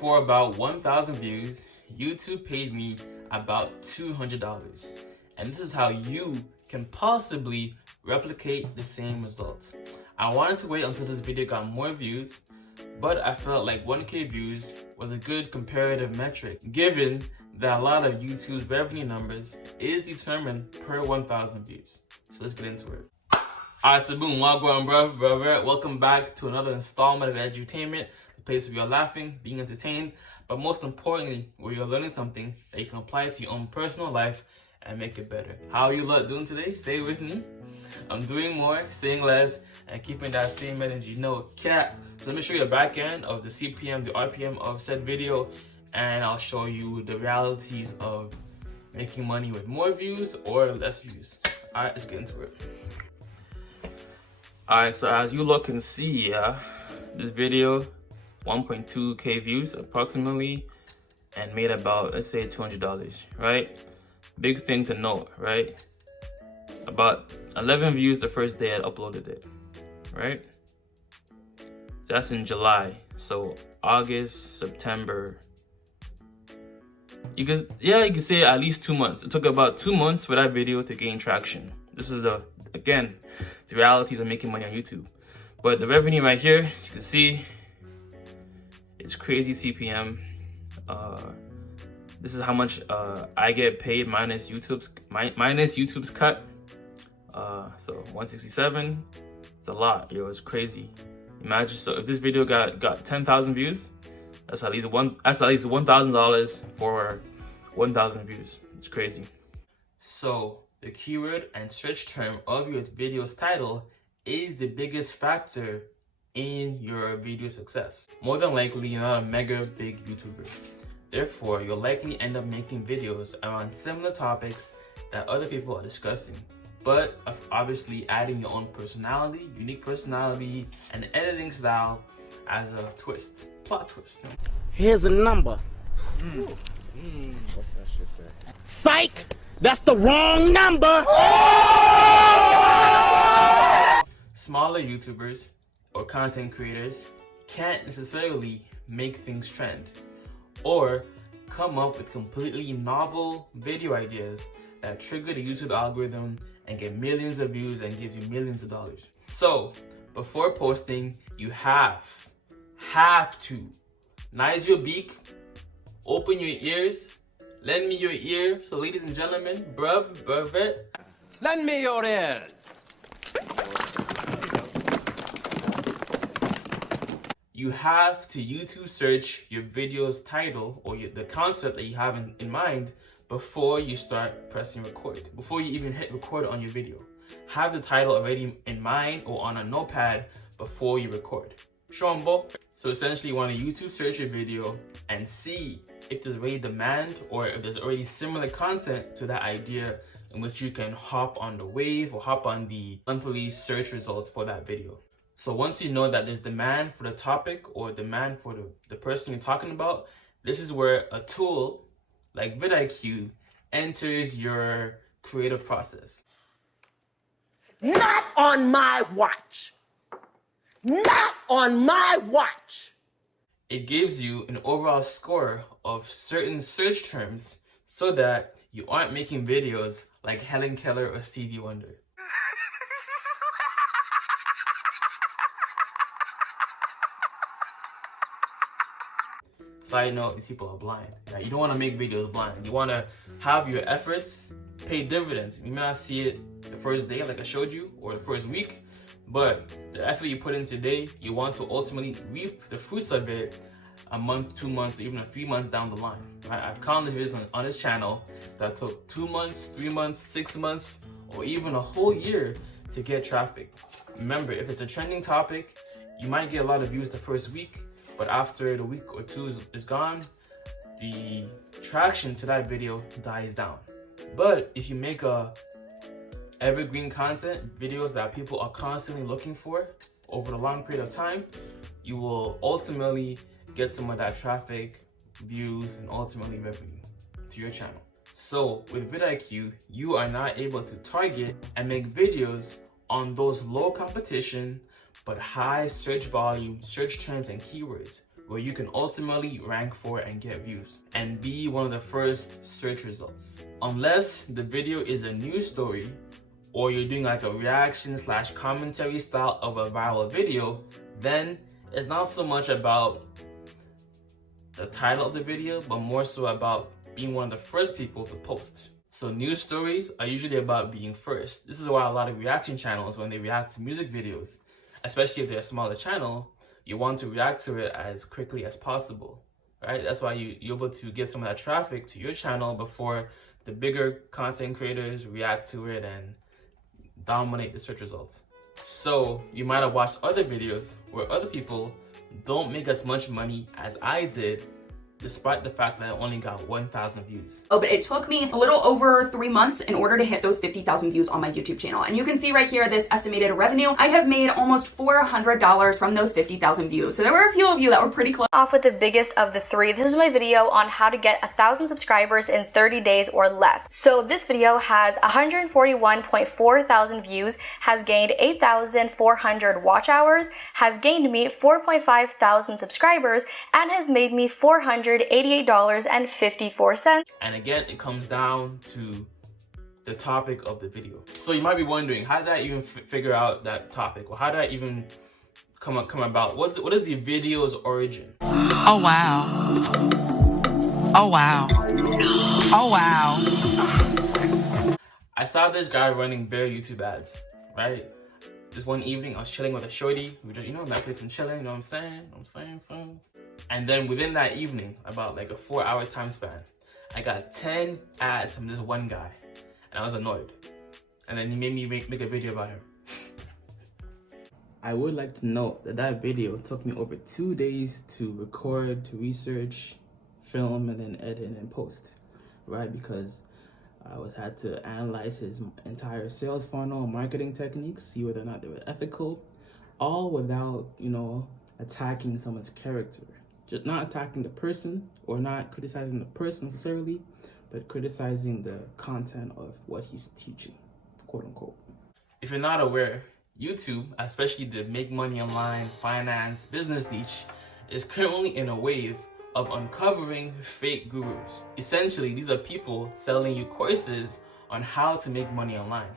For about 1,000 views, YouTube paid me about $200. And this is how you can possibly replicate the same results. I wanted to wait until this video got more views, but I felt like 1K views was a good comparative metric, given that a lot of YouTube's revenue numbers is determined per 1,000 views. So let's get into it. Alright, so boom, wagwan brother. Welcome back to another installment of Edutainment, the place where you're laughing, being entertained, but most importantly, where you're learning something that you can apply to your own personal life and make it better. How are you lot doing today? Stay with me. I'm doing more, saying less, and keeping that same energy. No cap. So let me show you the back end of the CPM, the RPM of said video, and I'll show you the realities of making money with more views or less views. Alright, let's get into it. Alright, so as you look and see, this video, 1.2K views approximately, and made about, let's say, $200, right? Big thing to note, right? About 11 views the first day I uploaded it, right? That's in July. So August, September. You can say at least 2 months. It took about 2 months for that video to gain traction. This is again, the realities of making money on YouTube. But the revenue right here, you can see, it's crazy CPM. This is how much I get paid minus YouTube's cut. So 167, it's a lot, yo, it's crazy. Imagine, so if this video got 10,000 views, that's at least $1,000 for 1,000 views. It's crazy. So the keyword and search term of your video's title is the biggest factor in your video success. More than likely, you're not a mega big YouTuber. Therefore, you'll likely end up making videos around similar topics that other people are discussing, but obviously adding your own personality, unique personality, and editing style as a twist, plot twist. Here's a number. What's that shit say? Psych! That's the wrong number! Smaller YouTubers or content creators can't necessarily make things trend or come up with completely novel video ideas that trigger the YouTube algorithm and get millions of views and gives you millions of dollars. So before posting, you have to nice your beak, open your ears, lend me your ear. So ladies and gentlemen, bruv, lend me your ears. You have to YouTube search your video's title or the concept that you have in mind before you start pressing record, before you even hit record on your video. Have the title already in mind or on a notepad before you record. Shombo. So essentially, you want to YouTube search your video and see if there's already demand or if there's already similar content to that idea in which you can hop on the wave or hop on the monthly search results for that video. So once you know that there's demand for the topic or demand for the person you're talking about, this is where a tool like vidIQ enters your creative process. Not on my watch. Not on my watch. It gives you an overall score of certain search terms so that you aren't making videos like Helen Keller or Stevie Wonder. Side note, these people are blind. Right? You don't want to make videos blind. You want to have your efforts pay dividends. You may not see it the first day, like I showed you, or the first week, but the effort you put in today, you want to ultimately reap the fruits of it a month, 2 months, or even a few months down the line. Right? I've counted videos on this channel that took 2 months, 3 months, 6 months, or even a whole year to get traffic. Remember, if it's a trending topic, you might get a lot of views the first week, but after the week or two is gone, the traction to that video dies down. But if you make evergreen content, videos that people are constantly looking for over a long period of time, you will ultimately get some of that traffic, views, and ultimately revenue to your channel. So with vidIQ, you are not able to target and make videos on those low competition but high search volume, search terms, and keywords where you can ultimately rank for and get views and be one of the first search results. Unless the video is a news story or you're doing like a reaction / commentary style of a viral video, then it's not so much about the title of the video, but more so about being one of the first people to post. So news stories are usually about being first. This is why a lot of reaction channels, when they react to music videos, especially if they're a smaller channel, you want to react to it as quickly as possible, right? That's why you're able to get some of that traffic to your channel before the bigger content creators react to it and dominate the search results. So you might have watched other videos where other people don't make as much money as I did, despite the fact that I only got 1,000 views. Oh, but it took me a little over 3 months in order to hit those 50,000 views on my YouTube channel. And you can see right here, this estimated revenue. I have made almost $400 from those 50,000 views. So there were a few of you that were pretty close. Off with the biggest of the three. This is my video on how to get 1,000 subscribers in 30 days or less. So this video has 141.4 thousand views, has gained 8,400 watch hours, has gained me 4.5 thousand subscribers, and has made me $488.54. And again, it comes down to the topic of the video. So you might be wondering, how did I even figure out that topic? Or how did I even come about? What is the video's origin? Oh wow. Oh wow. Oh wow. I saw this guy running bare YouTube ads, right? This one evening, I was chilling with a shorty. We just, Netflix and chilling, you know what I'm saying? And then within that evening, about like a 4-hour time span, I got 10 ads from this one guy. And I was annoyed. And then he made me make a video about him. I would like to note that video took me over 2 days to record, to research, film, and then edit and post, right? Because I had to analyze his entire sales funnel, marketing techniques, see whether or not they were ethical, all without, attacking someone's character. Just not attacking the person or not criticizing the person necessarily, but criticizing the content of what he's teaching, quote unquote. If you're not aware, YouTube, especially the make money online, finance, business niche, is currently in a wave of uncovering fake gurus. Essentially, these are people selling you courses on how to make money online.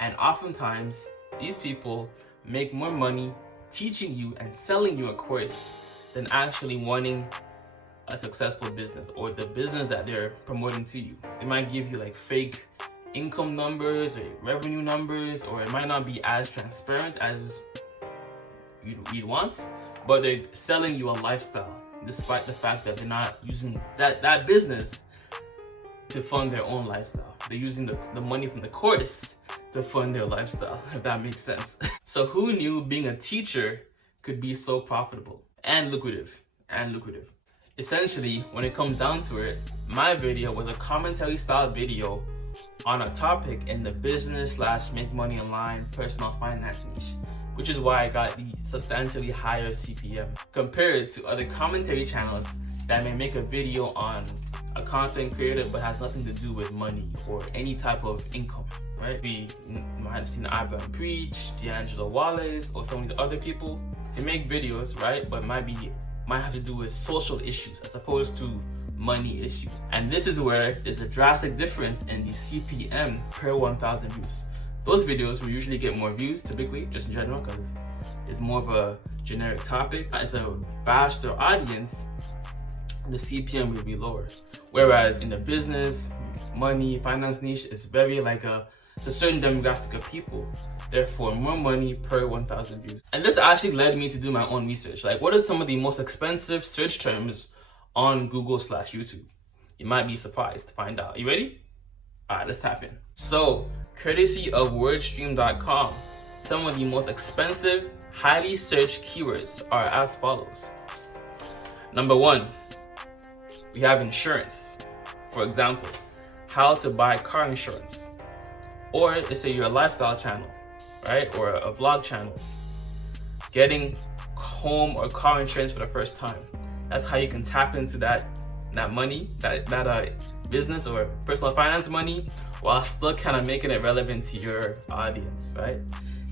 And oftentimes, these people make more money teaching you and selling you a course than actually wanting a successful business or the business that they're promoting to you. They might give you like fake income numbers or revenue numbers, or it might not be as transparent as you'd want, but they're selling you a lifestyle, despite the fact that they're not using that business to fund their own lifestyle. They're using the money from the course to fund their lifestyle, if that makes sense. So who knew being a teacher could be so profitable and lucrative? Essentially, when it comes down to it, my video was a commentary style video on a topic in the business / make money online personal finance niche, which is why I got the substantially higher CPM compared to other commentary channels that may make a video on a content creator but has nothing to do with money or any type of income, right? We might have seen Ivan Preach, D'Angelo Wallace, or some of these other people. They make videos, right? But might have to do with social issues as opposed to money issues. And this is where there's a drastic difference in the CPM per 1,000 views. Those videos will usually get more views, typically, just in general, because it's more of a generic topic. As a vaster audience, the CPM will be lower. Whereas in the business, money, finance niche, it's very like it's a certain demographic of people. Therefore, more money per 1,000 views. And this actually led me to do my own research. Like, what are some of the most expensive search terms on Google / YouTube? You might be surprised to find out. You ready? All right, let's tap in. So, courtesy of wordstream.com, some of the most expensive, highly searched keywords are as follows. Number 1, we have insurance. For example, how to buy car insurance. Or let's say you're a lifestyle channel, right? Or a vlog channel. Getting home or car insurance for the first time. That's how you can tap into that money, that business or personal finance money, while still kind of making it relevant to your audience, right?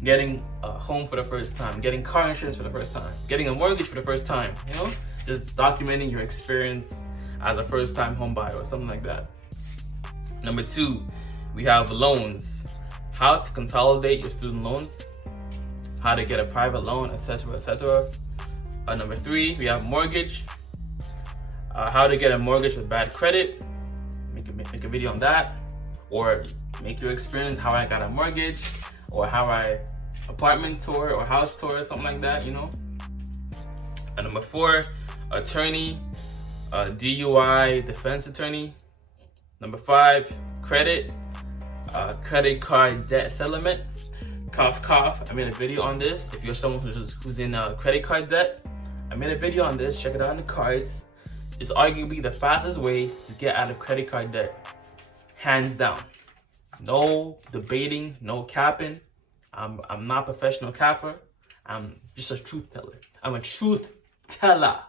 Getting a home for the first time, getting car insurance for the first time, getting a mortgage for the first time, just documenting your experience as a first-time home buyer or something like that. Number 2, we have loans. How to consolidate your student loans, how to get a private loan, etc., etc. Number 3, we have mortgage. How to get a mortgage with bad credit. Make a video on that, or make your experience how I got a mortgage, or how I apartment tour or house tour or something like that, you know. Number 4, attorney, DUI defense attorney. Number 5, credit, credit card debt settlement. Cough cough, I made a video on this. If you're someone who's in credit card debt, I made a video on this. Check it out in the cards. It's arguably the fastest way to get out of credit card debt, hands down. No debating, no capping. I'm not a professional capper. I'm just a truth teller. I'm a truth teller.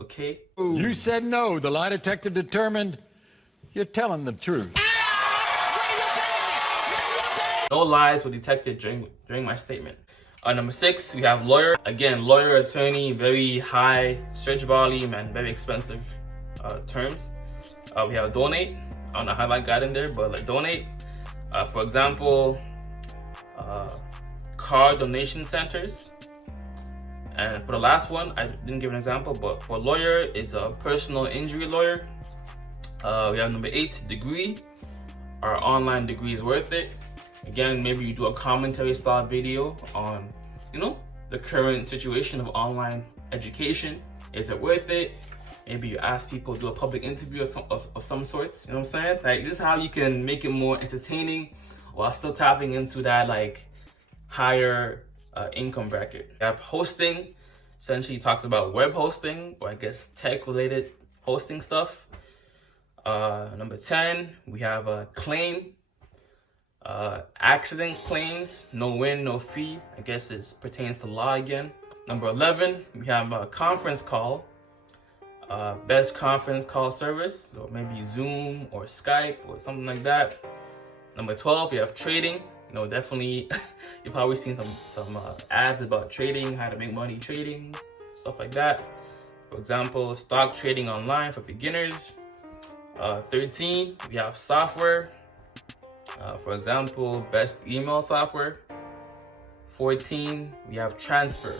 Okay? You said no. The lie detector determined you're telling the truth. No lies were detected during my statement. Number 6, we have lawyer. Again, lawyer, attorney, very high search volume and very expensive terms. We have donate. I don't know how that got in there, but like donate. For example, car donation centers. And for the last one, I didn't give an example, but for lawyer, it's a personal injury lawyer. We have number 8, degree. Are online degrees worth it? Again, maybe you do a commentary style video on, you know, the current situation of online education. Is it worth it? Maybe you ask people to do a public interview of some sorts, you know what I'm saying? Like, this is how you can make it more entertaining while still tapping into that like higher income bracket. You have hosting, essentially talks about web hosting, or I guess tech related hosting stuff. Number 10, we have a claim. Accident claims, no win, no fee. I guess this pertains to law again. Number 11, we have a conference call. Best conference call service, so maybe Zoom or Skype or something like that. Number 12, we have trading. You know, definitely, you've probably seen some ads about trading, how to make money trading, stuff like that. For example, stock trading online for beginners. 13, we have software. For example, best email software. 14, we have transfer.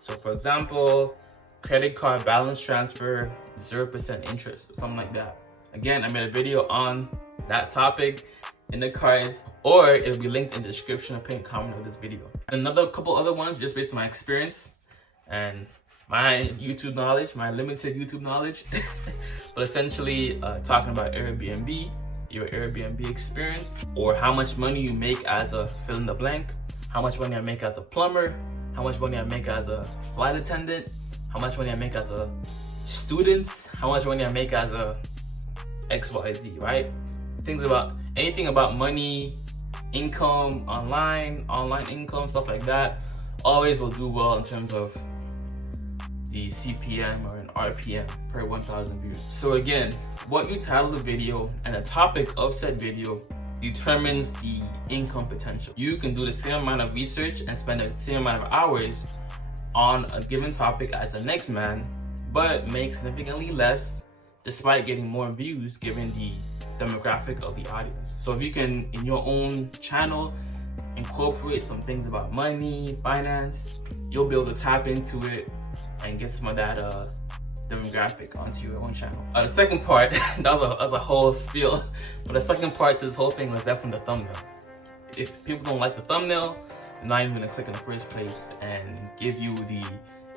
So for example, credit card balance transfer, 0% interest, or something like that. Again, I made a video on that topic in the cards, or it'll be linked in the description or pinned comment of this video. Another couple other ones just based on my experience and my YouTube knowledge, my limited YouTube knowledge. But essentially talking about Airbnb, your Airbnb experience, or how much money you make as a fill in the blank, how much money I make as a plumber, how much money I make as a flight attendant, how much money I make as a student, how much money I make as a XYZ, right? Things about anything about money, income, online income, stuff like that, always will do well in terms of the CPM or an RPM per 1,000 views. So again, what you title the video and the topic of said video determines the income potential. You can do the same amount of research and spend the same amount of hours on a given topic as the next man, but make significantly less despite getting more views given the demographic of the audience. So if you can, in your own channel, incorporate some things about money, finance, you'll be able to tap into it and get some of that demographic onto your own channel. The second part, that was a whole spiel, but the second part to this whole thing was definitely the thumbnail. If people don't like the thumbnail, they're not even gonna click in the first place and give you the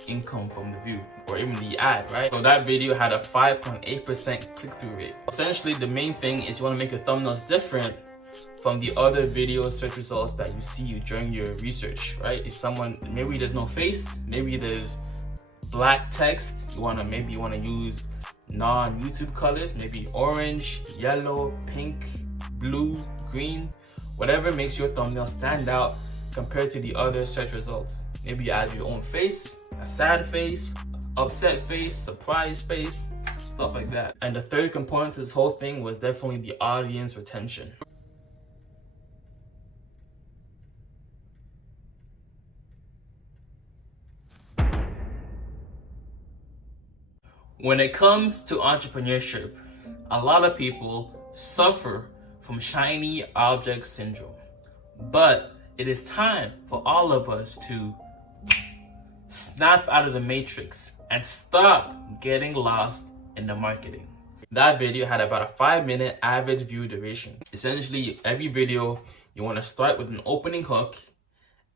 income from the view or even the ad, right? So that video had a 5.8% click-through rate. Essentially, the main thing is you wanna make your thumbnails different from the other video search results that you see during your research, right? If someone, maybe there's no face, maybe there's black text, maybe you wanna use non-YouTube colors, maybe orange, yellow, pink, blue, green, whatever makes your thumbnail stand out compared to the other search results. Maybe you add your own face, a sad face, upset face, surprise face, stuff like that. And the third component to this whole thing was definitely the audience retention. When it comes to entrepreneurship, a lot of people suffer from shiny object syndrome. But it is time for all of us to snap out of the matrix and stop getting lost in the marketing. That video had about a 5-minute average view duration. Essentially, every video, you want to start with an opening hook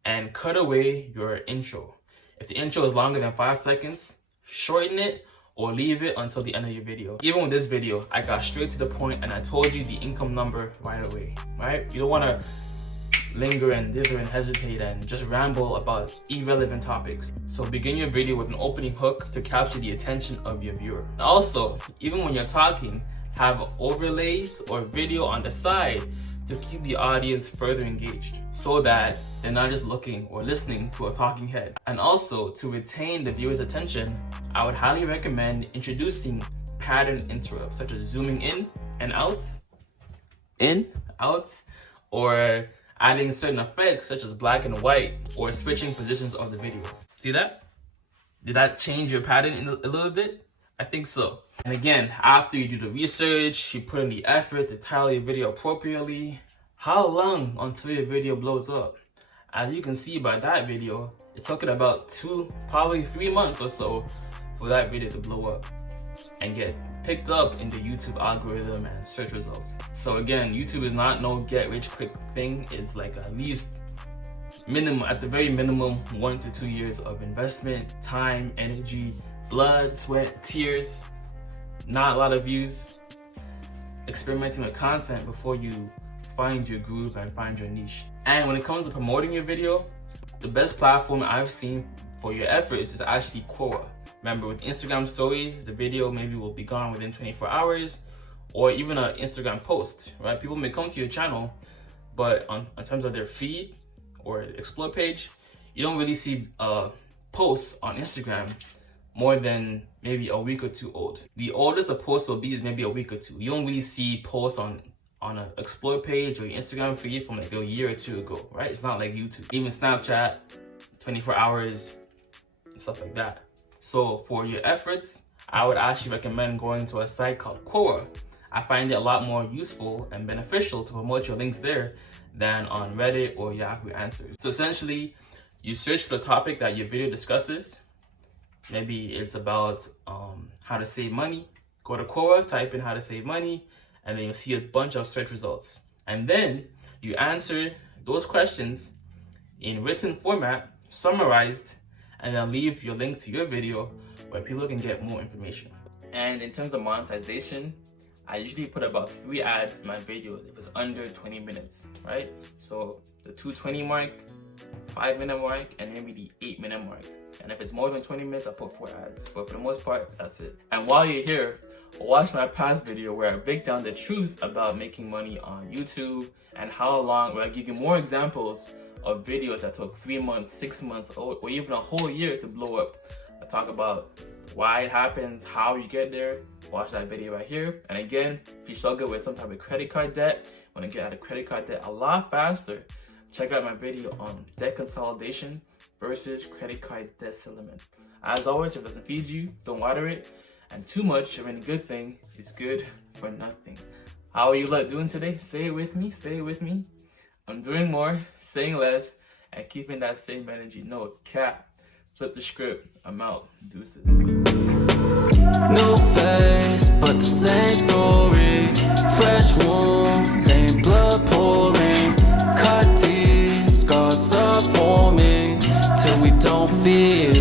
and cut away your intro. If the intro is longer than 5 seconds, shorten it or leave it until the end of your video. Even with this video, I got straight to the point and I told you the income number right away, right? You don't want to linger and dither and hesitate and just ramble about irrelevant topics. So begin your video with an opening hook to capture the attention of your viewer. Also, even when you're talking, have overlays or video on the side to keep the audience further engaged so that they're not just looking or listening to a talking head. And also, to retain the viewer's attention, I would highly recommend introducing pattern interrupts such as zooming in, out, or adding certain effects such as black and white or switching positions of the video. See that? Did that change your pattern a little bit? I think so. And again, after you do the research, you put in the effort to title your video appropriately, how long until your video blows up? As you can see by that video, it took it about 2, probably 3 months or so for that video to blow up and get picked up in the YouTube algorithm and search results. So again, YouTube is not no get rich quick thing. It's like at least minimum, at the very minimum, 1 to 2 years of investment, time, energy, blood, sweat, tears, not a lot of views, experimenting with content before you find your groove and find your niche. And when it comes to promoting your video, the best platform I've seen for your efforts is actually Quora. Remember, with Instagram stories, the video maybe will be gone within 24 hours, or even an Instagram post, right? People may come to your channel, but in terms of their feed or explore page, you don't really see posts on Instagram more than maybe a week or 2 old. The oldest a post will be is maybe a week or 2. You don't really see posts on an explore page or your Instagram feed from like a year or 2 ago, right? It's not like YouTube. Even Snapchat, 24 hours, stuff like that. So for your efforts, I would actually recommend going to a site called Quora. I find it a lot more useful and beneficial to promote your links there than on Reddit or Yahoo Answers. So essentially, you search for the topic that your video discusses. Maybe it's about how to save money. Go to Quora, type in how to save money, and then you'll see a bunch of search results. And then you answer those questions in written format, summarized, and then leave your link to your video where people can get more information. And in terms of monetization, I usually put about 3 ads in my videos if it's under 20 minutes, right? So the 2:20 mark, 5-minute mark, and maybe the 8-minute mark. And if it's more than 20 minutes, I put 4 ads. But for the most part, that's it. And while you're here, watch my past video where I break down the truth about making money on YouTube and how long, where I give you more examples of videos that took 3 months, 6 months, or even a whole year to blow up. I talk about why it happens, how you get there. Watch that video right here. And again, if you struggle with some type of credit card debt, want to get out of credit card debt a lot faster, check out my video on debt consolidation versus credit card debt settlement. As always, if it doesn't feed you, don't water it. And too much of any good thing is good for nothing. How are you doing today? Say it with me, say it with me. I'm doing more, saying less, and keeping that same energy. No cap. Flip the script. I'm out. Deuces. New face, but the same story. Fresh wounds, same blood pouring. Cut deep, scars start forming till we don't feel